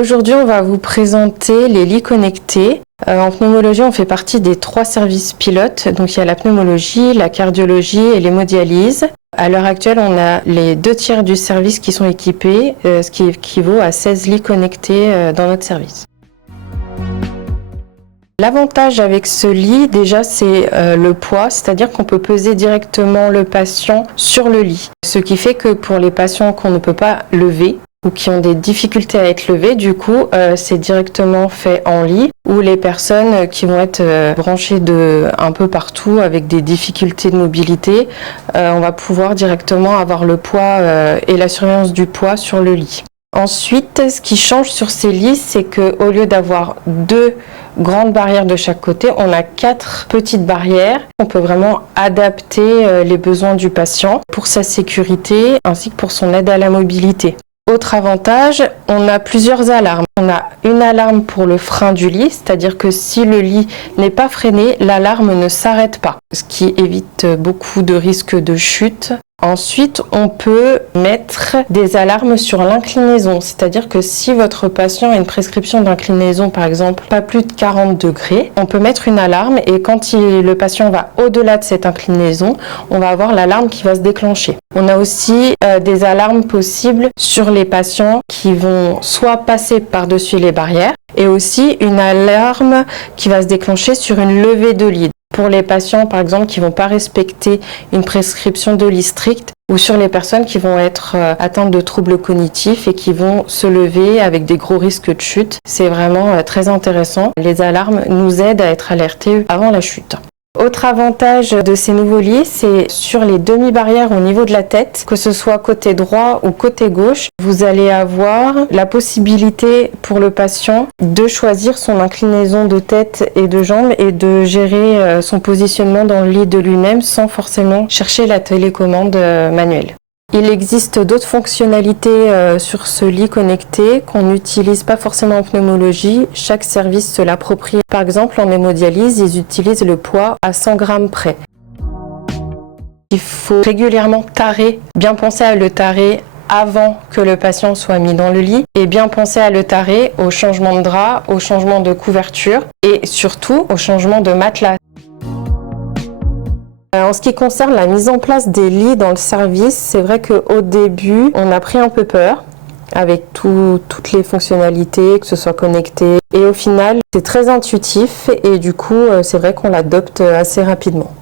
Aujourd'hui, on va vous présenter les lits connectés. En pneumologie, on fait partie des 3 services pilotes. Donc, il y a la pneumologie, la cardiologie et l'hémodialyse. À l'heure actuelle, on a les 2/3 du service qui sont équipés, ce qui équivaut à 16 lits connectés dans notre service. L'avantage avec ce lit, déjà, c'est le poids, c'est-à-dire qu'on peut peser directement le patient sur le lit. Ce qui fait que pour les patients qu'on ne peut pas lever ou qui ont des difficultés à être levés, du coup, c'est directement fait en lit, ou les personnes qui vont être branchées un peu partout avec des difficultés de mobilité, on va pouvoir directement avoir le poids et la surveillance du poids sur le lit. Ensuite, ce qui change sur ces lits, c'est qu'au lieu d'avoir 2 grandes barrières de chaque côté, on a 4 petites barrières. On peut vraiment adapter les besoins du patient pour sa sécurité ainsi que pour son aide à la mobilité. Autre avantage, on a plusieurs alarmes. On a une alarme pour le frein du lit, c'est-à-dire que si le lit n'est pas freiné, l'alarme ne s'arrête pas, ce qui évite beaucoup de risques de chute. Ensuite, on peut mettre des alarmes sur l'inclinaison, c'est-à-dire que si votre patient a une prescription d'inclinaison, par exemple, pas plus de 40 degrés, on peut mettre une alarme et quand le patient va au-delà de cette inclinaison, on va avoir l'alarme qui va se déclencher. On a aussi des alarmes possibles sur les patients qui vont soit passer par-dessus les barrières et aussi une alarme qui va se déclencher sur une levée de lit. Pour les patients, par exemple, qui ne vont pas respecter une prescription de lit stricte ou sur les personnes qui vont être atteintes de troubles cognitifs et qui vont se lever avec des gros risques de chute. C'est vraiment très intéressant. Les alarmes nous aident à être alertés avant la chute. Autre avantage de ces nouveaux lits, c'est sur les demi-barrières au niveau de la tête, que ce soit côté droit ou côté gauche, vous allez avoir la possibilité pour le patient de choisir son inclinaison de tête et de jambes et de gérer son positionnement dans le lit de lui-même sans forcément chercher la télécommande manuelle. Il existe d'autres fonctionnalités sur ce lit connecté qu'on n'utilise pas forcément en pneumologie. Chaque service se l'approprie. Par exemple, en hémodialyse, ils utilisent le poids à 100 grammes près. Il faut régulièrement tarer, bien penser à le tarer avant que le patient soit mis dans le lit et bien penser à le tarer au changement de drap, au changement de couverture et surtout au changement de matelas. En ce qui concerne la mise en place des lits dans le service, c'est vrai qu'au début, on a pris un peu peur avec toutes les fonctionnalités, que ce soit connecté. Et au final, c'est très intuitif et du coup, c'est vrai qu'on l'adopte assez rapidement.